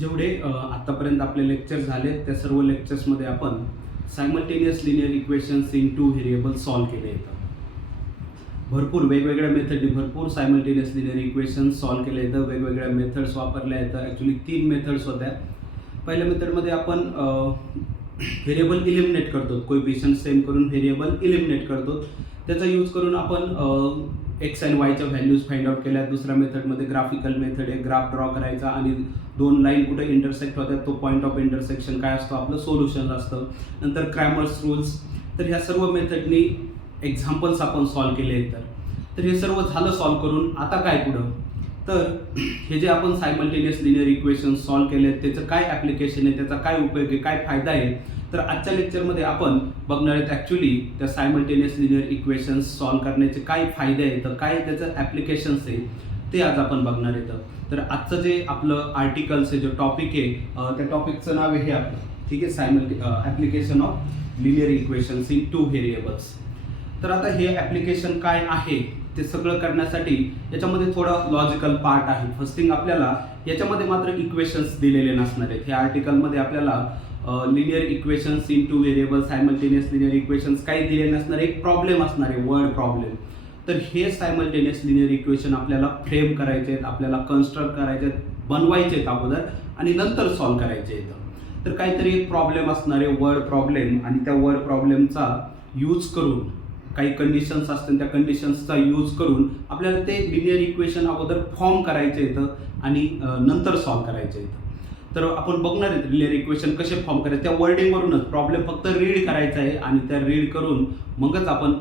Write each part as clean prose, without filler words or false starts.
जेवढे आतापर्यंत आपले लेक्चर झाले त्या सर्व लेक्चर्समध्ये आपण simultaneous linear equations in two variable solve केले येतं. भरपूर वेगवेगळ्या मेथडनी भरपूर सायमल्टेनियस लिनियर इक्वेशन्स सॉल्व्ह केले येतं. वेगवेगळ्या मेथड्स वापरल्या येतं. ॲक्च्युली 3 मेथड्स होत्या. पहिल्या मेथडमध्ये आपण व्हेरिएबल इलिमिनेट करतो, कोएफिशियंट सेम करून व्हेरिएबल इलिमिनेट करतो. त्याचा यूज करून आपण एक्स अँड वायच्या व्हॅल्यूज फाइंड आउट केल्या. दुसऱ्या मेथडमध्ये ग्राफिकल मेथड आहे, ग्राफ ड्रॉ करायचा आणि 2 लाईन कुठे इंटरसेक्ट होतात तो पॉईंट ऑफ इंटरसेक्शन काय असतो आपलं सोल्युशन असतं. नंतर क्रॅमर्स रूल्स. तर ह्या सर्व मेथडनी एक्झाम्पल्स आपण सॉल्व्ह केले आहेत. तर हे सर्व झालं सॉल्व्ह करून. आता काय पुढं, तर हे जे आपण सायमल्टेनियस लिनियर इक्वेशन सॉल्व्ह केले आहेत त्याचं काय ॲप्लिकेशन आहे, त्याचा काय उपयोग आहे, काय फायदा आहे. तर आजच्या लेक्चरमध्ये आपण बघणार आहेत ॲक्च्युली त्या सायमल्टेनियस लिनियर इक्वेशन्स सॉल्व्ह करण्याचे काय फायदे आहेत, तर त्याचं ॲप्लिकेशन्स आहे ते आज आपण बघणार आहेत. तर आजचं जे आपलं आर्टिकल्स आहे, जो टॉपिक आहे त्या टॉपिकचं नाव आहे हे आपलं, ठीक आहे, application of linear equations in two variables. तर आता हे ॲप्लिकेशन काय आहे ते सगळं करण्यासाठी याच्यामध्ये थोडं लॉजिकल पार्ट आहे. फर्स्ट थिंग आपल्याला याच्यामध्ये मात्र इक्वेशन्स दिलेले नसणार आहेत. ह्या आर्टिकलमध्ये आपल्याला linear equations in two variable simultaneous linear equations काही दिले नसणार, एक प्रॉब्लेम असणार आहे, वर्ड प्रॉब्लेम. तर हे सायमल्टेनियस लिनियर इक्वेशन आपल्याला फ्रेम करायचे आहेत, आपल्याला कन्स्ट्रक्ट करायचे आहेत, बनवायचे आहेत अगोदर आणि नंतर सॉल्व्ह करायचे आहेत. तर काहीतरी एक प्रॉब्लेम असणार आहे, वर्ड प्रॉब्लेम, आणि त्या वर्ड प्रॉब्लेमचा यूज करून काही कंडिशन्स असतील, त्या कंडिशन्सचा यूज करून आपल्याला ते लिनियर इक्वेशन अगोदर फॉर्म करायचे येतं आणि नंतर सॉल्व्ह करायचे येतं. तर आपण बघणार आहेत लिनियर इक्वेशन कसे फॉर्म करायचे. त्या वर्डिंगवरूनच प्रॉब्लेम फक्त रीड करायचा आहे आणि त्या रीड करून मगच आपण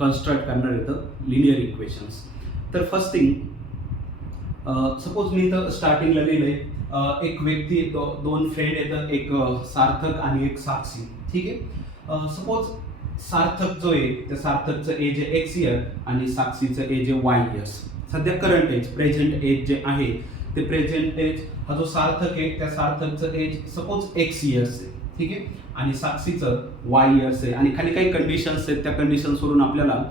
कन्स्ट्रक्ट करणार येतं लिनियर इक्वेशन्स. तर फर्स्ट थिंग, सपोज मी इथं स्टार्टिंगला लिहिलंय एक व्यक्ती येतो, 2 फ्रेंड येतं, एक सार्थक आणि एक साक्षी. ठीक आहे. सपोज सार्थक जो आहे त्या सार्थकचं एज आहे एक्स इयर आणि साक्षीचं एज आहे वाय इयर्स. सध्या करंट एज, प्रेझेंट एज जे आहे ते प्रेझेंट एज हा जो सार्थक आहे त्या सार्थकचं एज सपोज एक्स इयर्स आहे, ठीक आहे, आणि साक्षीचं वाय इयर्स आहे. आणि खाली काही कंडिशन्स आहेत, त्या कंडिशन्सवरून आपल्याला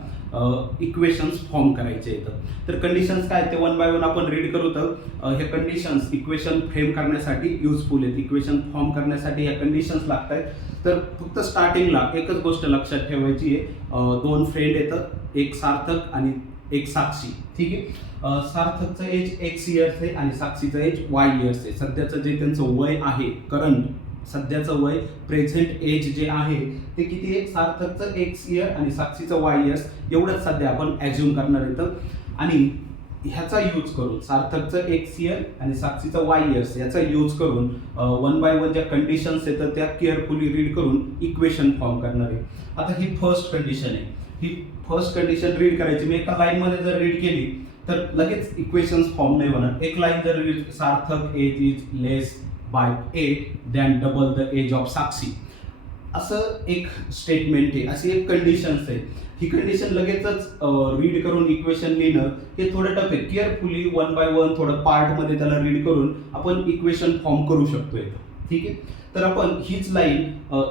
इक्वेशन्स फॉर्म करायचे येतं. तर कंडिशन्स काय ते 1 बाय 1 आपण रीड करू. तर हे कंडिशन्स इक्वेशन फ्रेम करण्यासाठी युजफुल आहेत, इक्वेशन फॉर्म करण्यासाठी ह्या कंडिशन्स लागत आहेत. तर फक्त स्टार्टिंगला एकच गोष्ट लक्षात ठेवायची आहे, 2 फ्रेंड येतं, एक सार्थक आणि एक साक्षी. ठीक आहे. सार्थकचं एज एक्स इयर्स आहे आणि साक्षीचं एज वाय इयर्स आहे. सध्याचं जे त्यांचं वय आहे, करंट सध्याचं वय, प्रेझेंट एज जे आहे ते किती आहे, सार्थकचं एक्स इयर आणि साक्षीचं वाय इयर्स एवढंच सध्या आपण ॲज्युम करणार येतं. आणि ह्याचा यूज करून सार्थकचं एक्स इयर आणि साक्षीचं वाय इयर्स याचा यूज करून 1 बाय 1 ज्या कंडिशन्स येतात त्या केअरफुली रीड करून इक्वेशन फॉर्म करणार आहे. आता ही फर्स्ट कंडिशन आहे. ही फर्स्ट कंडिशन रीड करायची. मी एका लाईनमध्ये जर रीड केली तर लगेच इक्वेशन्स फॉर्म नाही होणार. एक लाईन जर read, Sarthak age is less by 8 than double the age of Sakshi, असं एक स्टेटमेंट आहे, अशी एक कंडिशन्स आहे. ही कंडिशन लगेचच रीड करून इक्वेशन लिहिणं हे थोडं टफ आहे. केअरफुली 1 बाय 1 थोडं पार्टमध्ये त्याला रीड करून आपण इक्वेशन फॉर्म करू शकतोय. ठीक आहे. तर आपण हीच लाईन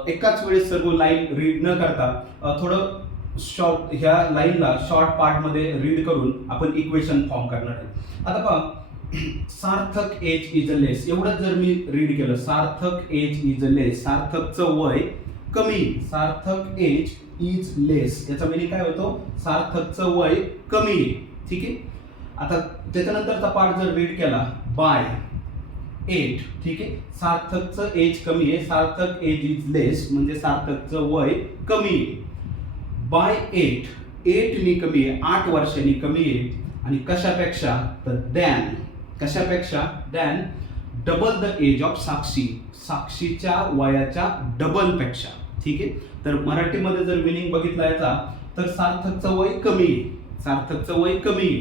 एकाच वेळेस सर्व लाईन रीड न करता थोडं शॉर्ट, ह्या लाईनला शॉर्ट पार्टमध्ये रीड करून आपण इक्वेशन फॉर्म करणार आहे. आता पहा, सार्थक एज इज अ लेस, एवढंच जर मी रीड केलं, सार्थक एज इज अ लेस, सार्थकचं वय कमी, सार्थक एज इज लेस, याचा मिनिंग काय होतो, सार्थकचं वय कमी आहे. ठीक आहे. आता त्याच्यानंतरचा पार्ट जर रीड केला, बाय 8, ठीक आहे, सार्थकचं एज कमी आहे, सार्थक एज इज लेस म्हणजे सार्थकचं वय कमी आहे. बाय 8 नी कमी आहे, 8 वर्षांनी कमी आहे. आणि कशापेक्षा, तर दॅन, कशापेक्षा, than double the age of Sakshi, साक्षीच्या वयाच्या डबल पेक्षा. ठीक आहे. तर मराठीमध्ये जर मिनिंग बघितला याचा, तर सार्थकचं वय कमी आहे, सार्थकचं वय कमी आहे.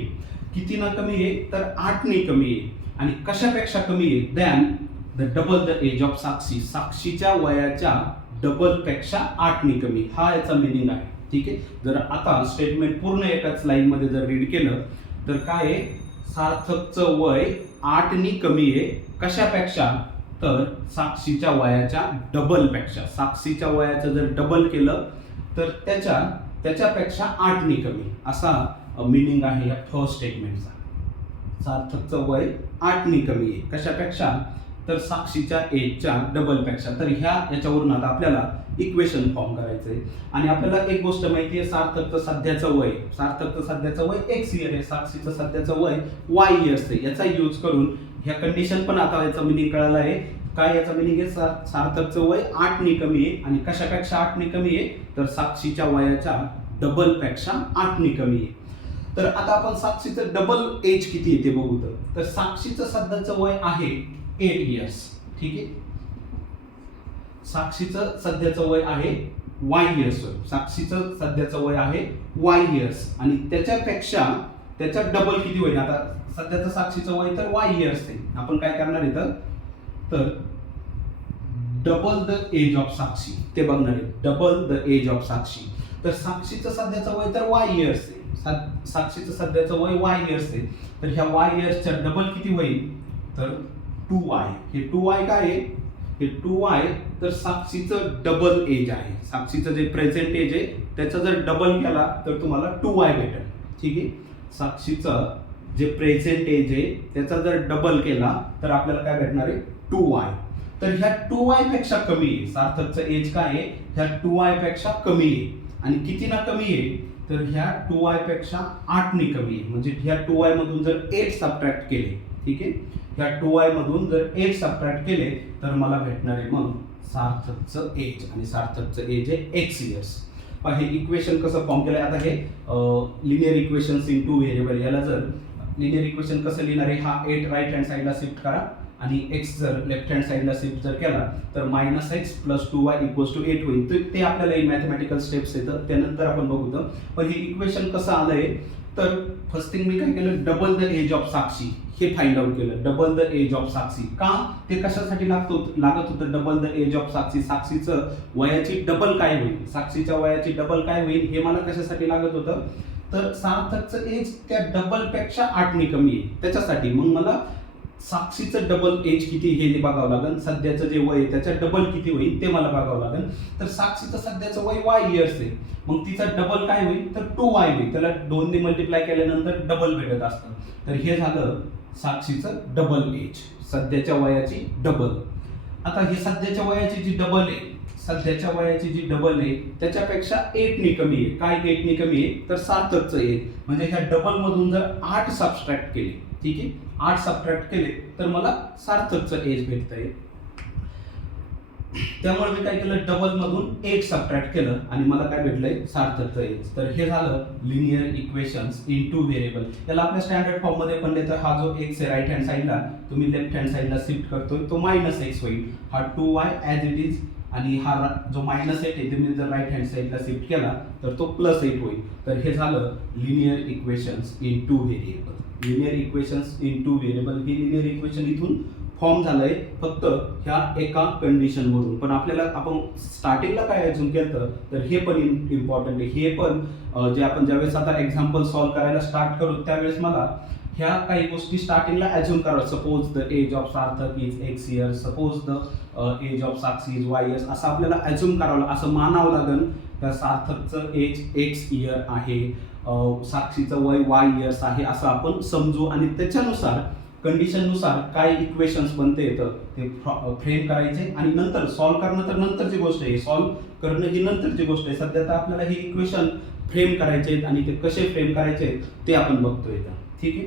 किती ना कमी आहे, तर 8 नी कमी आहे. आणि कशापेक्षा कमी आहे, than the double the age of Sakshi, साक्षीच्या वयाच्या डबल पेक्षा 8 नी कमी, हा याचा मिनिंग आहे. ठीक आहे. जर आता स्टेटमेंट पूर्ण एकाच लाईन मध्ये जर रीड केलं तर काय आहे, सार्थकचं वय 8 नी कमी आहे, कशापेक्षा, तर साक्षीच्या वयाच्या डबल पेक्षा. साक्षीच्या वयाचं जर डबल केलं तर त्याच्यापेक्षा 8 नी कमी, असा मिनिंग आहे या फर्स्ट स्टेटमेंटचा. सार्थकचं वय 8 नी कमी आहे, कशापेक्षा, तर साक्षीच्या एजच्या डबलपेक्षा. तर याच्यावरून आता आपल्याला इक्वेशन फॉर्म करायचं आहे. आणि आपल्याला एक गोष्ट माहिती आहे, सार्थकचं सध्याचं वय एक्स इयर आहे, साक्षीचं सध्याचं वय वाय इयर्स आहे. याचा यूज करून ह्या कंडिशन पण आता याचा मिनिंग कळाला आहे. काय याचा मिनिंग आहे? सार्थकचं वय 8 ने कमी आहे. आणि कशापेक्षा 8 ने कमी आहे? तर साक्षीच्या वयाच्या डबलपेक्षा 8 ने कमी आहे. तर आता आपण साक्षीचं डबल एज किती आहे ते बघू. तर साक्षीचं सध्याचं वय आहे 8 इयर्स. ठीक आहे, साक्षीचं सध्याचं वय आहे वाय इयर्स. साक्षीचं सध्याचं वय आहे वाय इयर्स आणि त्याच्या डबल किती होईल? आता सध्याचं साक्षीचं वय तर वाय इयर्स आहे. आपण काय करणार आहे तर डबल द एज ऑफ साक्षी ते बघणार आहे. डबल द एज ऑफ साक्षी. तर साक्षीचं सध्याचं वय तर वाय इयर्स आहे. साक्षीचं सध्याचं वय वाय इयर्स आहे. तर ह्या वाय इयर्सच्या डबल किती होईल? तर 2y. हे 2y काय आहे? हे 2y तर साक्षीचं डबल एज आहे. साक्षीचं जे प्रेझेंट एज आहे त्याचा जर डबल केला तर तुम्हाला 2y भेटेल. ठीक आहे, साक्षीचं जे प्रेझेंट एज आहे त्याचा जर डबल केला तर आपल्याला काय भेटणार आहे? 2y. तर ह्या 2y पेक्षा कमी आहे. सार्थकचं एज काय आहे? ह्या 2y पेक्षा कमी आहे. आणि किती ना कमी आहे? तर ह्या 2y पेक्षा 8 ने कमी आहे. म्हणजे ह्या 2y मधून जर 8 सबट्रॅक्ट केले, ठीक आहे, ह्या 2y मधून जर 8 सबट्रॅक्ट केले तर मला भेटणार आहे मग सार्थकचं एज. आणि सार्थकचं एज आहे x इयर्स. हे इक्वेशन कसं फॉर्म केलंय? आता हे linear equations in two variable. याला जर लिनियर इक्वेशन कसं लिहिणार आहे? हा 8 राईट हँड साईडला शिफ्ट करा आणि x जर लेफ्ट हँड साईडला शिफ्ट जर केला तर -x + 2y = 8 होईल. तर ते आपल्याला मॅथमॅटिकल स्टेप्स येतं, त्यानंतर आपण बघू. पण हे इक्वेशन कसं आलंय? तर फर्स्ट थिंग मी काय केलं? डबल द एज ऑफ साक्षी हे फाइंड आउट केलं. डबल द एज ऑफ साक्षी का? ते कशासाठी लागत होतं डबल द एज ऑफ साक्षी? साक्षीचं वयाची डबल काय होईल? साक्षीच्या वयाची डबल काय होईल हे मला कशासाठी लागत होतं? तर सार्थकचं एज त्या डबल पेक्षा 8 ने कमी आहे त्याच्यासाठी. मग मला साक्षीचं डबल एज किती हे बघावं लागेल. सध्याचं जे वय आहे त्याच्या डबल किती होईल ते मला बघावं लागेल. तर साक्षीचं सध्याचं वय वाय इयर्स आहे. मग तिचा डबल काय होईल? तर 2y होईल. त्याला 2 ने मल्टिप्लाय केल्यानंतर डबल भेटत असतं. तर हे झालं साक्षीचं डबल एज, सध्याच्या वयाची डबल. आता हे सध्याच्या वयाची जी डबल आहे, त्याच्यापेक्षा 8 ने कमी आहे. काय 8 ने कमी आहे? तर सार्थकचं एज. म्हणजे ह्या डबल मधून जर 8 सबट्रॅक्ट केले, ठीक आहे, 8 सबट्रॅक्ट केले तर मला सार्थकचं एज भेटतंय. त्यामुळे मी काय केलं? डबल मधून 8 सबट्रॅक्ट केलं आणि मला काय भेटलंय? सार्थकचं एज. तर हे झालं linear equations in two variable. याला आपल्या स्टँडर्ड फॉर्म मध्ये पण लिहितं. हा जो x आहे राईट हँड साईडला तुम्ही लेफ्ट हँड साईडला शिफ्ट करतोय तो -x होईल. हा 2y ॲज इट इज आणि हा जो -8 आहे तुम्ही जर राईट हँड साईडला शिफ्ट केला तर तो +8 होईल. तर हे झालं linear equations in two variable. Linear equations in two variable हे लिनियर इक्वेशन इथून फॉर्म झालंय फक्त ह्या एका कंडिशनवरून. पण आपल्याला आपण स्टार्टिंगला काय अजून केलं तर हे पण इम्पॉर्टंट आहे. हे पण जे आपण ज्यावेळेस आता एक्झाम्पल सॉल्व्ह करायला स्टार्ट करू त्यावेळेस मला ह्या काही गोष्टी स्टार्टिंगला ॲज्युम करावं. Suppose the age of Sarthak is x years, suppose the age of Sakshi is y years, असं आपल्याला ॲज्युम करावं, असं मानावं लागेल. त्या सार्थकचं एज x इयर आहे, साक्षीचं वय y इयर्स आहे असं आपण समजू. आणि त्याच्यानुसार कंडिशननुसार काय इक्वेशन्स बनते येतं ते फ्रेम करायचे आणि नंतर सॉल्व्ह करणं तर नंतरची गोष्ट आहे. सॉल्व्ह करणं ही नंतरची गोष्ट आहे. सध्या तर आपल्याला हे इक्वेशन फ्रेम करायचे आहेत आणि ते कसे फ्रेम करायचे ते आपण बघतोय. ठीक आहे,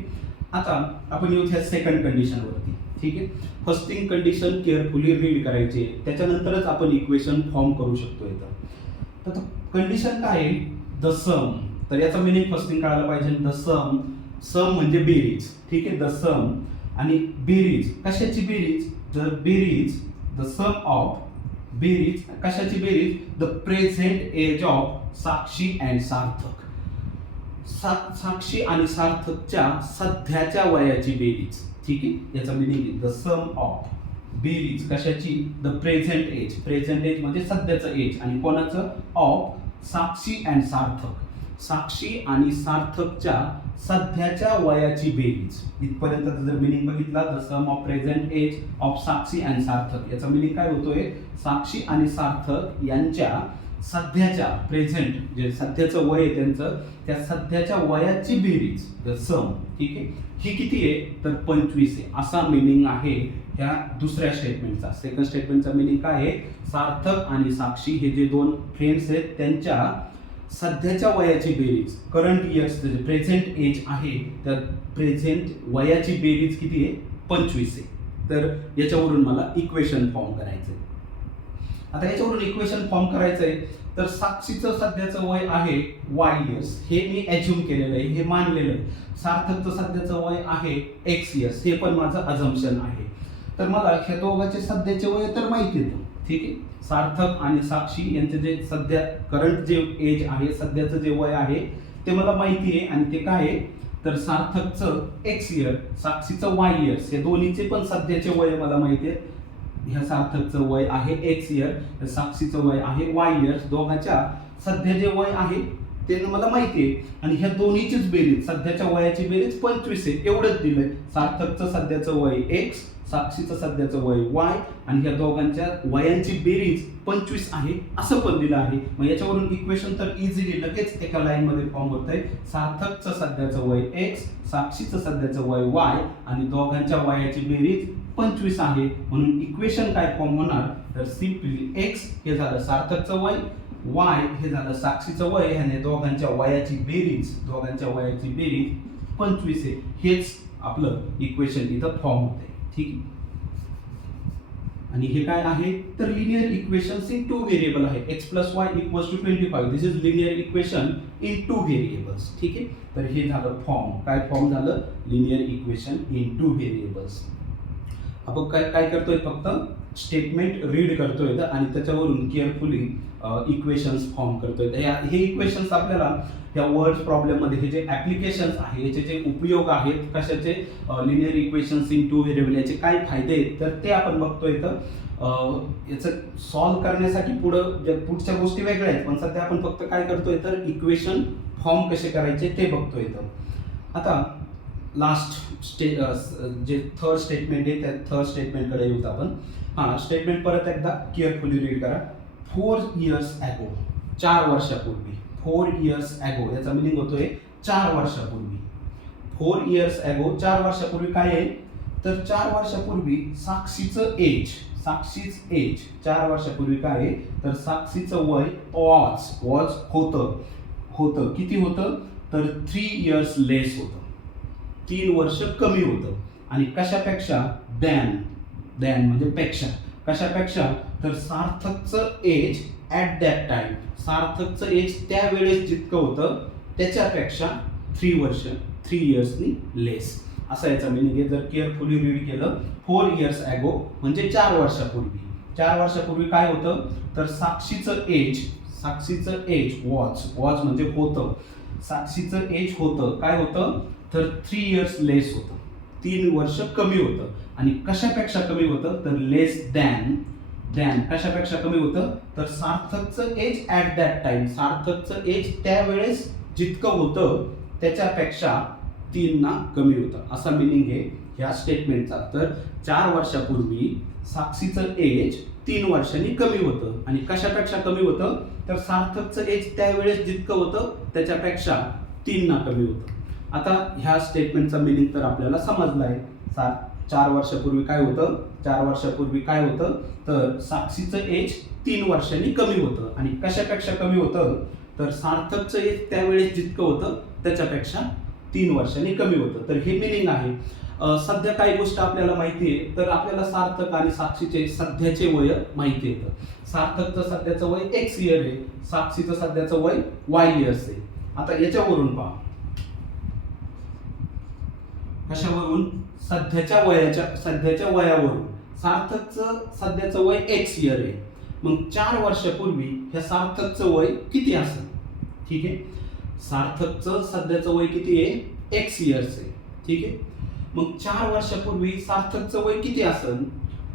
आता आपण येऊ ह्या सेकंड कंडिशनवरती. ठीक आहे, first thing condition carefully read करायची, त्याच्यानंतरच आपण इक्वेशन फॉर्म करू शकतो इथं. तर कंडिशन काय आहे? द सम. तर याचा मिनिंग फर्स्ट थिंग कळायला पाहिजे. द सम, सम म्हणजे बेरीज. ठीक आहे, द सम आणि बेरीज कशाची बेरीज? द सम ऑफ बेरीज कशाची बेरीज? The present age of Sakshi and Sarthak. साक्षी आणि सार्थकच्या सध्याच्या वयाची बेरीज. ठीक आहे, याचा मिनिंग द सम ऑफ बेरीज कशाची? The present age. Present age म्हणजे सध्याचं एज आणि कोणाचं? Of Sakshi and Sarthak. साक्षी आणि सार्थकच्या सध्याच्या वयाची बेरीज. इथपर्यंत जर मिनिंग बघितला the sum of present age of Sakshi and Sarthak, याचा मिनिंग काय होतोय? साक्षी आणि सार्थक यांच्या सध्याच्या प्रेझेंट जे सध्याचं वय आहे त्यांचं त्या सध्याच्या वयाची बेरीज द सम ठीक आहे. ही किती आहे तर 25 आहे, असा मिनिंग आहे ह्या दुसऱ्या स्टेटमेंटचा. सेकंड स्टेटमेंटचा मिनिंग काय आहे, सार्थक आणि साक्षी हे जे दोन फ्रेंड्स आहेत त्यांच्या सध्याच्या वयाची बेरीज, करंट इयर्स प्रेझेंट एज आहे त्या प्रेझेंट वयाची बेरीज किती आहे 25 आहे. तर याच्यावरून मला इक्वेशन फॉर्म करायचं आहे. आता याच्यावरून इक्वेशन फॉर्म करायचं आहे तर साक्षीचं सध्याचं वय आहे वाय इयर्स, हे मी ॲज्युम केलेलं आहे, हे मानलेलं आहे. सार्थकचं सध्याचं वय आहे एक्स इयर्स, हे पण माझं अझम्पशन आहे. तर मला ह्या दोघांचे सध्याचे वय तर माहिती आहे, ठीक आहे. सार्थक आणि साक्षी यांचे जे सध्या करंट जे एज आहे, सध्याचं जे वय आहे ते मला माहिती आहे. आणि ते काय आहे तर सार्थकचं एक्स इयर, साक्षीचं वाय इयर्स, हे दोन्हीचे पण सध्याचे वय मला माहिती आहे. ह्या सार्थकचं वय आहे एक्स इयर, साक्षीचं वय आहे वाय इयर्स. दोघांच्या सध्या जे वय आहे ते मला माहिती आहे. आणि ह्या दोन्हीचीच बेरीज, सध्याच्या वयाची बेरीज 25 आहे, एवढंच दिलंय. सार्थकचं सध्याचं वय एक्स, साक्षीचं सध्याचं वय वाय, आणि ह्या दोघांच्या वयांची बेरीज 25 आहे असं पण दिलं आहे. मग याच्यावरून इक्वेशन तर इझिली लगेच एका लाईन मध्ये फॉर्म होत आहे. सार्थकचं सध्याचं वय एक्स, साक्षीचं सध्याचं वय वाय, आणि दोघांच्या वयाची बेरीज 25 आहे. म्हणून इक्वेशन काय फॉर्म होणार तर सिम्पली एक्स हे झालं सार्थकचं वय, वाय हे झालं साक्षीचं वय, ह्याने दोघांच्या वयाची बेरीज 25 आहे. हेच आपलं इक्वेशन इथं फॉर्म होते, ठीक आहे. आणि हे काय आहे तर linear equations in two variable आहे. x + y = 25. This is linear equation in two variables, ठीक आहे. तर हे झालं फॉर्म, काय फॉर्म झालं linear equation in two variables. आपण काय करतोय फक्त स्टेटमेंट रीड करतोय आणि त्याच्यावरून केअरफुली इक्वेशन्स फॉर्म करतोय. हे इक्वेशन्स आपल्याला या वर्ड्स प्रॉब्लेम मध्ये हे जे ऍप्लिकेशन्स आहे, याचे जे उपयोग आहेत, कशाचे linear equations in two variable, याचे काय फायदे आहेत तर ते आपण बघतोय. तर याचं सॉल्व्ह करण्यासाठी पुढच्या गोष्टी वेगळ्या आहेत, पण सध्या आपण फक्त काय करतोय तर इक्वेशन फॉर्म कसे करायचे ते बघतोय. तर आता लास्ट जे थर्ड स्टेटमेंट आहे त्या थर्ड स्टेटमेंटकडे येऊत आपण. स्टेटमेंट परत एकदा केअरफुली रीड करा. 4 years ago, 4 वर्षापूर्वी. 4 years ago याचा मिनिंग होतोय 4 वर्षापूर्वी. 4 years ago 4 वर्षापूर्वी काय आहे तर 4 वर्षापूर्वी साक्षीचं एज, 4 वर्षापूर्वी काय आहे तर साक्षीचं वय वॉज होतं किती होतं तर 3 years लेस होतं, 3 वर्ष कमी होतं. आणि कशापेक्षा दॅन म्हणजे पेक्षा, कशापेक्षा तर सार्थकचं एज ॲट दॅट टाइम, सार्थकचं एज त्यावेळेस जितकं होतं त्याच्यापेक्षा 3 yearsनी लेस, असा याचा मिनिंग आहे. जर केअरफुली रीड केलं 4 years ago म्हणजे 4 वर्षापूर्वी. 4 वर्षापूर्वी काय होतं तर साक्षीचं एज वॉज म्हणजे होतं, साक्षीचं एज होतं काय होतं तर 3 years लेस होतं, 3 वर्ष कमी होतं. आणि कशापेक्षा कमी होतं तर लेस दॅन कशापेक्षा कमी होतं तर सार्थकचं एज ॲट दॅट टाइम, सार्थकचं एज त्यावेळेस जितकं होतं त्याच्यापेक्षा 3 कमी होतं, असा मिनिंग आहे ह्या स्टेटमेंटचा. तर 4 वर्षापूर्वी साक्षीचं एज 3 वर्षांनी कमी होतं. आणि कशापेक्षा कमी होतं तर सार्थकचं एज त्यावेळेस जितकं होतं त्याच्यापेक्षा 3 कमी होतं. आता ह्या स्टेटमेंटचा मिनिंग तर आपल्याला समजला आहे. 4 वर्षापूर्वी काय होतं, 4 वर्षापूर्वी काय होतं तर साक्षीचं एज 3 वर्षांनी कमी होतं. आणि कशापेक्षा कमी होतं तर सार्थकचं एज त्यावेळेस जितकं होतं त्याच्यापेक्षा 3 वर्षांनी कमी होतं. तर हे मिनिंग आहे. सध्या काही गोष्ट आपल्याला माहिती आहे तर आपल्याला सार्थक आणि साक्षीचे सध्याचे वय माहिती येतं. सार्थकचं सध्याचं वय एक्स इयर आहे, साक्षीचं सध्याचं वय वाय इयर्स आहे. आता याच्यावरून पहा, कशावरून सध्याच्या वयावरून सार्थकचं सध्याचं वय एक्स इयर आहे. मग 4 वर्षापूर्वी ह्या सार्थकचं वय किती असेल, ठीक आहे. सार्थकचं सध्याचं वय किती आहे एक्स इयर्स आहे, ठीक आहे. मग 4 वर्षापूर्वी सार्थकचं वय किती असेल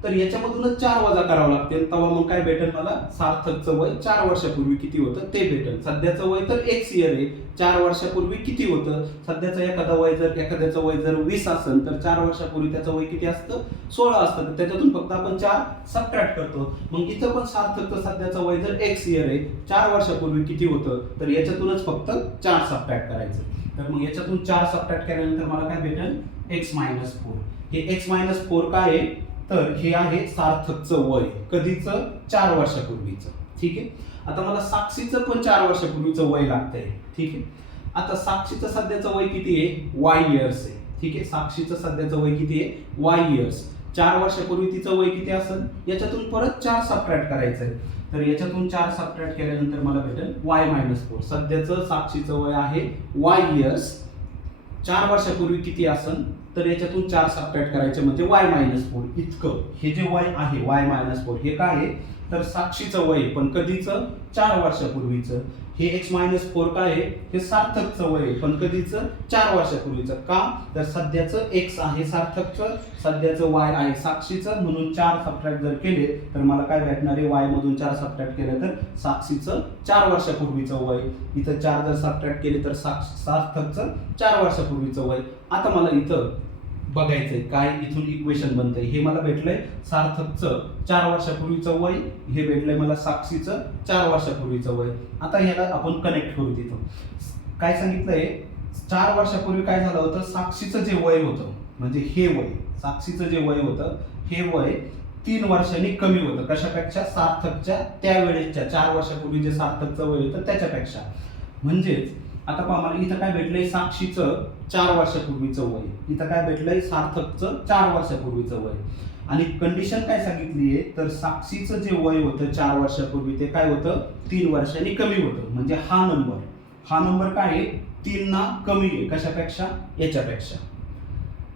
तर याच्यामधूनच 4 वजा करावं लागतील, तेव्हा मग काय भेटेल मला सार्थकचं वय 4 वर्षापूर्वी किती होतं ते भेटेल. सध्याचं वय तर एक्स इयर आहे, 4 वर्षापूर्वी किती होतं सध्याचं एखाद्याचं वय जर 20 असेल तर 4 वर्षापूर्वी त्याचं वय किती असतं 16 असतं, तर त्याच्यातून फक्त आपण 4 सबट्रॅक्ट करतो. मग इथं पण सार्थकचं सध्याचं वय जर एक्स इयर आहे, 4 वर्षापूर्वी किती होतं तर याच्यातूनच फक्त 4 सबट्रॅक्ट करायचं. तर मग याच्यातून 4 सबट्रॅक्ट केल्यानंतर मला काय भेटेल x-4. हे x-4 काय आहे तर हे आहे सार्थकचं वय, कधीचं 4 वर्षापूर्वीचं. ठीक आहे. आता मला साक्षीचं पण 4 वर्षापूर्वीचं वय लागतंय. ठीक आहे. आता साक्षीचं सध्याचं वय किती आहे y इयर्स आहे. ठीक आहे. साक्षीचं सध्याचं वय किती आहे y इयर्स. 4 वर्षापूर्वी तिचं वय किती असेल, याच्यातून परत 4 सबट्रॅक्ट करायचं आहे. तर याच्यातून 4 सबट्रॅक्ट केल्यानंतर मला भेटेल y-4. सध्याचं साक्षीचं वय आहे y इयर्स. 4 वर्षापूर्वी किती असेल तर याच्यातून 4 सबट्रॅक्ट करायचे म्हणजे y-4 इतकं. हे जे वय आहे y-4 हे काय आहे तर साक्षीचं वय, पण कधीचं 4 वर्षापूर्वीचं. हे x-4 काय आहे हे सार्थकचं वय, पण कधीचं 4 वर्षापूर्वीचं. का तर सध्याचं x आहे सार्थकचं, सध्याचं y आहे साक्षीचं, म्हणून 4 सबट्रॅक्ट जर केले तर मला काय भेटणार आहे y मधून 4 सबट्रॅक्ट केले तर साक्षीचं 4 वर्षापूर्वीचं वय. इथं 4 जर सबट्रॅक्ट केले तर सार्थकचं 4 वर्षापूर्वीचं वय. आता मला इथं बघायचंय काय इथून इक्वेशन बनतंय. हे मला भेटलंय सार्थकचं 4 वर्षापूर्वीचं वय, हे भेटलंय मला साक्षीचं 4 वर्षापूर्वीचं वय. आता ह्याला आपण कनेक्ट करू. तिथं काय सांगितलंय 4 वर्षापूर्वी काय झालं होतं, साक्षीचं जे वय होतं म्हणजे हे वय, साक्षीचं जे वय होतं हे वय 3 वर्षांनी कमी होतं. कशापेक्षा, सार्थकच्या त्यावेळेसच्या 4 वर्षापूर्वी जे सार्थकचं वय होतं त्याच्यापेक्षा. म्हणजेच आता पहा मला इथं काय भेटलंय साक्षीचं 4 वर्षापूर्वीचं वय, इथं काय भेटलंय सार्थकचं 4 वर्षापूर्वीचं वय. आणि कंडिशन काय सांगितली आहे तर साक्षीचं जे वय होतं 4 वर्षापूर्वी ते काय होतं 3 वर्षांनी कमी होतं. म्हणजे हा नंबर काय आहे 3 ना कमी आहे. कशापेक्षा, याच्यापेक्षा.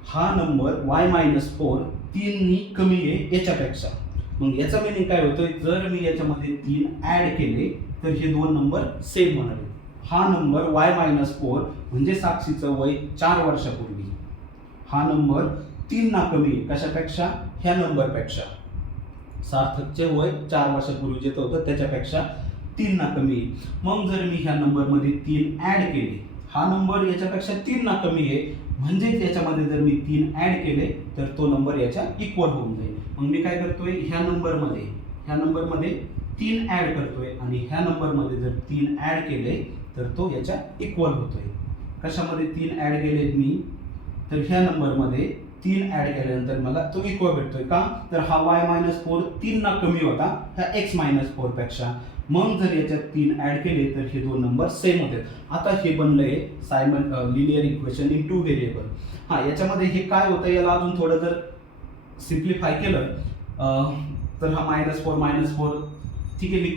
हा नंबर y-4 3 नी कमी आहे याच्यापेक्षा. मग याचा मिनिंग काय होतोय, जर मी याच्यामध्ये 3 ऍड केले तर हे दोन नंबर सेम होणार. हा नंबर y-4 म्हणजे साक्षीचं वय 4 वर्षापूर्वी, हा नंबर 3 ना कमी आहे. कशापेक्षा, ह्या नंबरपेक्षा. सार्थकचे वय 4 वर्षापूर्वी जे होतं त्याच्यापेक्षा 3 ना कमी आहे. मग जर मी ह्या नंबरमध्ये 3 ऍड केले, हा नंबर याच्यापेक्षा 3 ना कमी आहे, म्हणजेच याच्यामध्ये जर मी 3 ऍड केले तर तो नंबर याच्या इक्वल होऊन जाईल. मग मी काय करतोय, ह्या नंबरमध्ये 3 ऍड करतोय आणि ह्या नंबरमध्ये जर 3 ऍड केले तर तो याच्या इक्वल होतोय. कशामध्ये 3 ऍड केलेत मी, तर ह्या नंबरमध्ये 3 ऍड केल्यानंतर मला तो इक्वल भेटतोय. का तर हा y-4 3 ना कमी होता ह्या x-4 पेक्षा. मग जर याच्यात 3 ऍड केले तर हे दोन नंबर सेम होते. आता हे बनलंय लिनियर इक्वेशन इन 2 व्हेरिएबल. हा याच्यामध्ये हे काय होतं, याला अजून थोडं जर सिम्प्लिफाय केलं तर हा -4 ठीक आहे,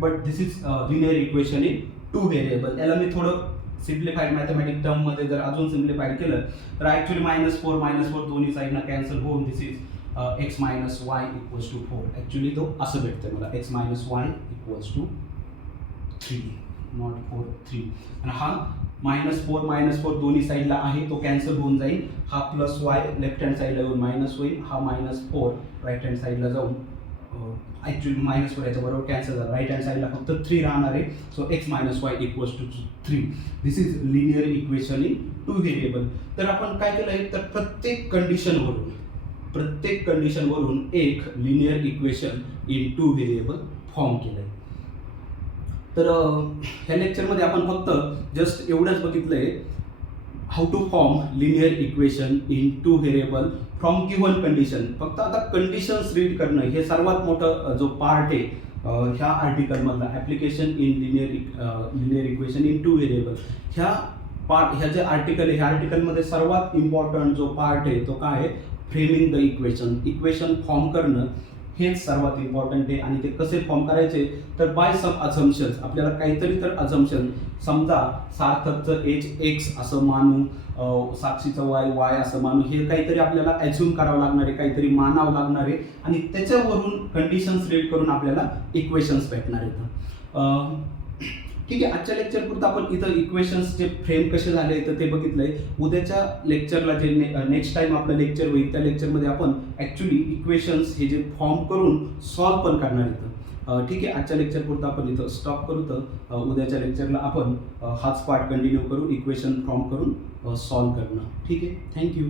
but this is linear equation in 2 variable. याला मी थोडं सिम्प्लिफाईड मॅथमॅटिक टर्म मध्ये जर अजून सिम्प्लिफाईड केलं तर ऍक्च्युअली -4 दोन्ही साईडना कॅन्सल होऊन दिस इज x - y = 4. ऍक्च्युअली तो असं भेटतंय मला x - y = 3 नॉट 4 3. आणि हा -4 दोन्ही साईडला आहे तो कॅन्सल होऊन जाईल. हा +y लेफ्ट हँड साईडला येऊन मायनस होईल. हा -4 राईट हँड साईडला जाऊन ऍक्च्युअली -4 याच्या बरोबर कॅन्सल झाला. राईट हँड साईडला फक्त 3 राहणार आहे. So x - y = 3. This is linear equation in 2 variable. तर आपण काय केलंय तर प्रत्येक कंडिशनवरून एक linear equation in 2 variable form केलंय. तर ह्या लेक्चरमध्ये आपण फक्त जस्ट एवढंच बघितलंय, how to form linear equation in 2 variable from given condition. फक्त आता कंडिशन्स रीड करणं हे सर्वात मोठं जो पार्ट आहे ह्या आर्टिकलमधला, application in linear equation in 2 variable. ह्या जे आर्टिकल आहे ह्या आर्टिकलमध्ये सर्वात इम्पॉर्टंट जो पार्ट आहे तो काय आहे, फ्रेमिंग द इक्वेशन फॉर्म करणं हेच सर्वात इम्पॉर्टंट आहे. आणि ते कसे फॉर्म करायचे तर बाय सम अझम्पशन्स. आपल्याला काहीतरी तर अझम्पशन, समजा सार्थकचं एज x असं मानू, साक्षीचं y असं मानू, हे काहीतरी आपल्याला ॲज्युम करावं लागणार आहे, काहीतरी मानावं लागणार आहे आणि त्याच्यावरून कंडिशन्स रीड करून आपल्याला इक्वेशन्स भेटणार आहेत. ठीक आहे, आजच्या लेक्चर पुरतं आपण इथं इक्वेशन्सचे फ्रेम कसे झाले तर ते बघितलंय. उद्याच्या लेक्चरला जे नेक्स्ट टाइम आपलं लेक्चर होईल त्या लेक्चरमध्ये आपण ॲक्च्युली इक्वेशन्स हे जे फॉर्म करून सॉल्व पण करणार आहेत. ठीक आहे, आजच्या लेक्चर पुरतं आपण इथं स्टॉप करू. तर उद्याच्या लेक्चरला आपण हाच पार्ट कंटिन्यू करू, इक्वेशन फॉर्म करून सॉल्व करणं. ठीक आहे, थँक्यू.